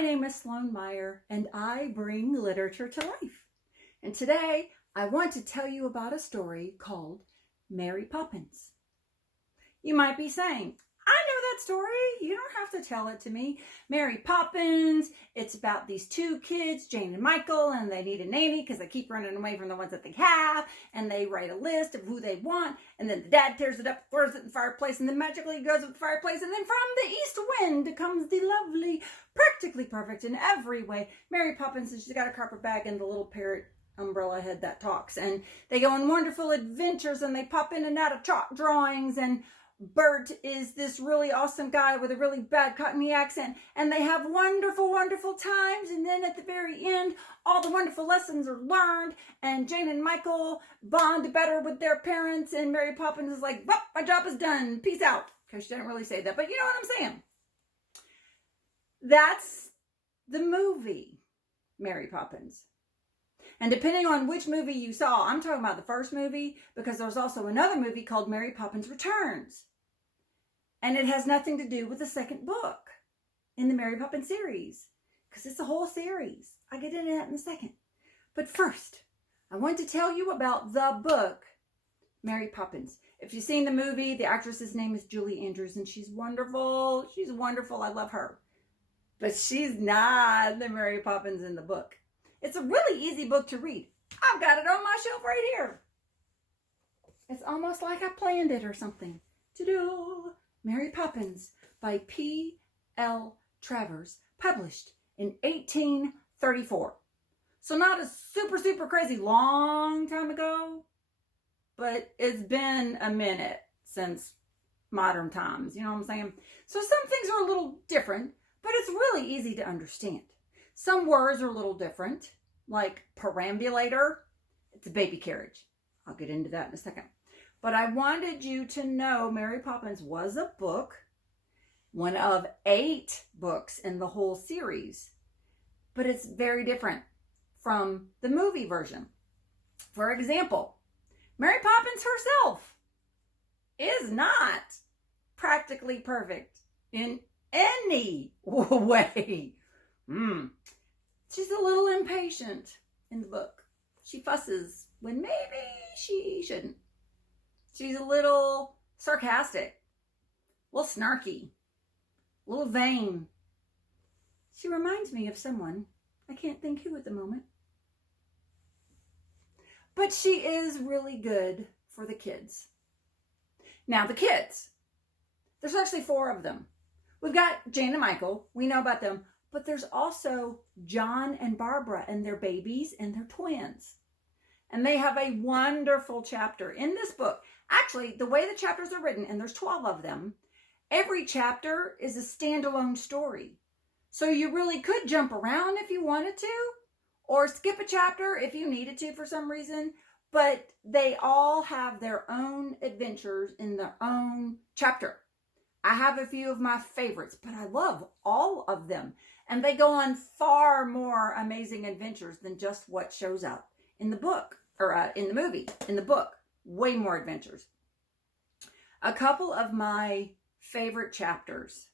My name is Sloan Meyer, and I bring literature to life. And today, I want to tell you about a story called Mary Poppins. You might be saying, I know that story. You don't have to tell it to me. Mary Poppins, it's about these two kids, Jane and Michael, and they need a nanny because they keep running away from the ones that they have, and they write a list of who they want, and then the dad tears it up, throws it in the fireplace, and then magically goes up the fireplace, and then from the east wind comes the lovely, practically perfect in every way, Mary Poppins, and she's got a carpet bag and the little parrot umbrella head that talks, and they go on wonderful adventures, and they pop in and out of chalk drawings, and Bert is this really awesome guy with a really bad Cockney accent, and they have wonderful, wonderful times, and then at the very end, all the wonderful lessons are learned, and Jane and Michael bond better with their parents, and Mary Poppins is like, well, my job is done, peace out, because she didn't really say that, but you know what I'm saying. That's the movie, Mary Poppins. And depending on which movie you saw, I'm talking about the first movie, because there's also another movie called Mary Poppins Returns. And it has nothing to do with the second book in the Mary Poppins series, because it's a whole series. I'll get into that in a second. But first, I want to tell you about the book, Mary Poppins. If you've seen the movie, the actress's name is Julie Andrews, and she's wonderful. She's wonderful. I love her. But she's not the Mary Poppins in the book. It's a really easy book to read. I've got it on my shelf right here. It's almost like I planned it or something. To-do. Mary Poppins by P.L. Travers, published in 1834. So not a super crazy long time ago, but it's been a minute since modern times. You know what I'm saying? So some things are a little different, but it's really easy to understand. Some words are a little different, like perambulator. It's a baby carriage. I'll get into that in a second. But I wanted you to know Mary Poppins was a book, one of 8 books in the whole series. But it's very different from the movie version. For example, Mary Poppins herself is not practically perfect in any way. She's a little impatient in the book. She fusses when maybe she shouldn't. She's a little sarcastic, a little snarky, a little vain. She reminds me of someone. I can't think who at the moment. But she is really good for the kids. Now the kids, there's actually 4 of them. We've got Jane and Michael. We know about them. But there's also John and Barbara and their babies and their twins. And they have a wonderful chapter in this book. Actually, the way the chapters are written, and there's 12 of them, every chapter is a standalone story. So you really could jump around if you wanted to, or skip a chapter if you needed to for some reason. But they all have their own adventures in their own chapter. I have a few of my favorites, but I love all of them. And they go on far more amazing adventures than just what shows up in the book, or in the movie, in the book. Way more adventures. A couple of my favorite chapters.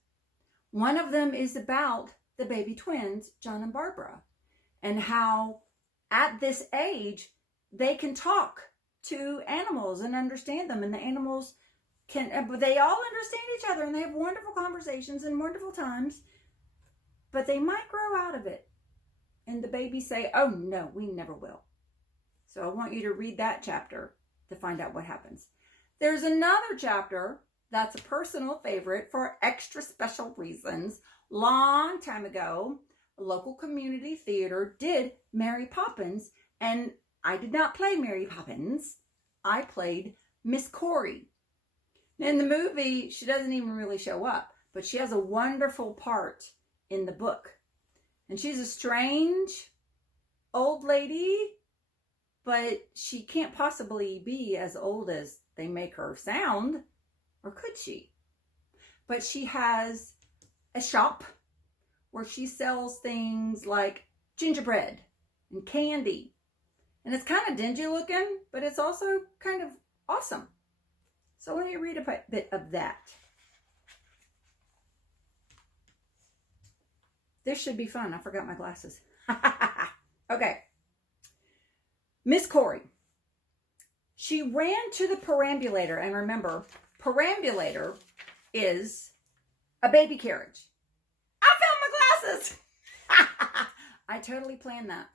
One of them is about the baby twins, John and Barbara, and how at this age, they can talk to animals and understand them, and the animals they all understand each other, and they have wonderful conversations and wonderful times, but they might grow out of it. And the babies say, oh no, we never will. So I want you to read that chapter to find out what happens. There's another chapter that's a personal favorite for extra special reasons. Long time ago, a local community theater did Mary Poppins, and I did not play Mary Poppins. I played Miss Corey. In the movie, she doesn't even really show up, but she has a wonderful part in the book. And she's a strange old lady, but she can't possibly be as old as they make her sound, or could she? But she has a shop where she sells things like gingerbread and candy. And it's kind of dingy looking, but it's also kind of awesome. So let me read a bit of that. This should be fun. I forgot my glasses. Okay. Miss Corey. She ran to the perambulator. And remember, perambulator is a baby carriage. I found my glasses. I totally planned that.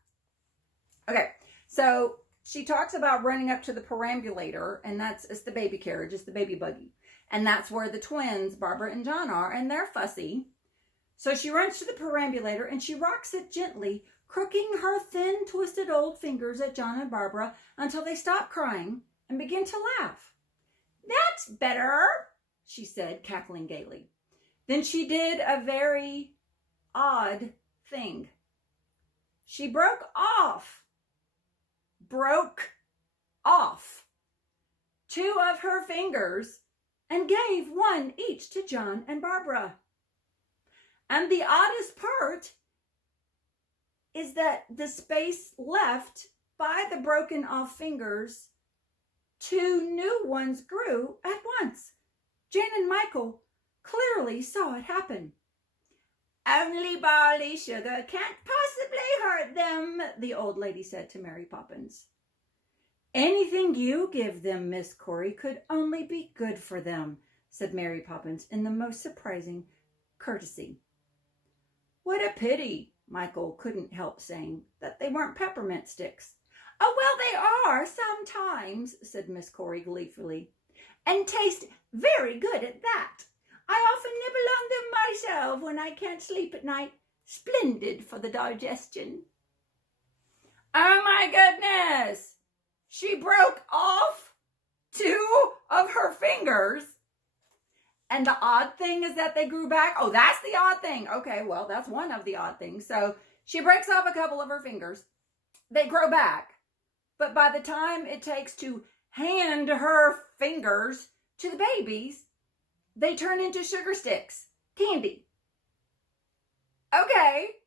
Okay. So she talks about running up to the perambulator, and it's the baby carriage. It's the baby buggy. And that's where the twins, Barbara and John, are, and they're fussy. So she runs to the perambulator, and she rocks it gently, crooking her thin, twisted old fingers at John and Barbara until they stop crying and begin to laugh. "That's better," she said, cackling gaily. Then she did a very odd thing. She broke off 2 of her fingers and gave 1 each to John and Barbara. And the oddest part is that the space left by the broken off fingers, 2 new ones grew at once. Jane and Michael clearly saw it happen. "Only barley sugar can't possibly hurt them," the old lady said to Mary Poppins. "Anything you give them, Miss Corey, could only be good for them," said Mary Poppins in the most surprising courtesy. "What a pity," Michael couldn't help saying, "that they weren't peppermint sticks." "Oh, well, they are sometimes," said Miss Corey gleefully, "and taste very good at that. I often nibble on them myself when I can't sleep at night. Splendid for the digestion." Oh my goodness! She broke off 2 of her fingers. And the odd thing is that they grew back. Oh, that's the odd thing. Okay, well, that's one of the odd things. So she breaks off a couple of her fingers. They grow back. But by the time it takes to hand her fingers to the babies, they turn into sugar sticks, candy. Okay,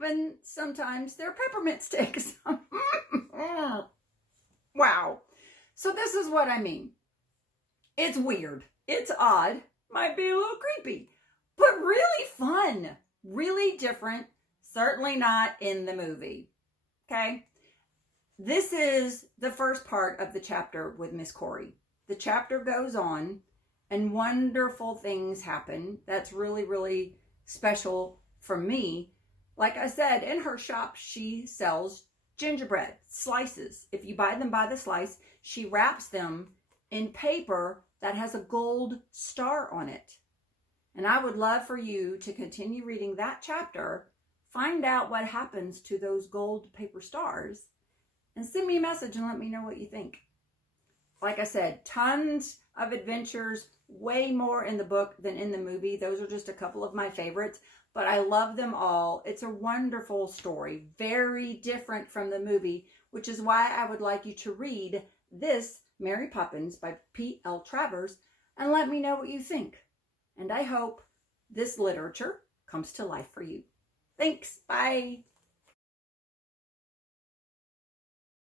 and sometimes they're peppermint sticks. Wow. So this is what I mean. It's weird. It's odd. Might be a little creepy, but really fun, really different. Certainly not in the movie. Okay. This is the first part of the chapter with Miss Corey. The chapter goes on and wonderful things happen. That's really, really special for me. Like I said, in her shop, she sells gingerbread slices. If you buy them by the slice, she wraps them in paper that has a gold star on it. And I would love for you to continue reading that chapter, find out what happens to those gold paper stars, and send me a message and let me know what you think. Like I said, tons of adventures, way more in the book than in the movie. Those are just a couple of my favorites, but I love them all. It's a wonderful story, very different from the movie, which is why I would like you to read this Mary Poppins by P.L. Travers and let me know what you think. And I hope this literature comes to life for you. Thanks. Bye.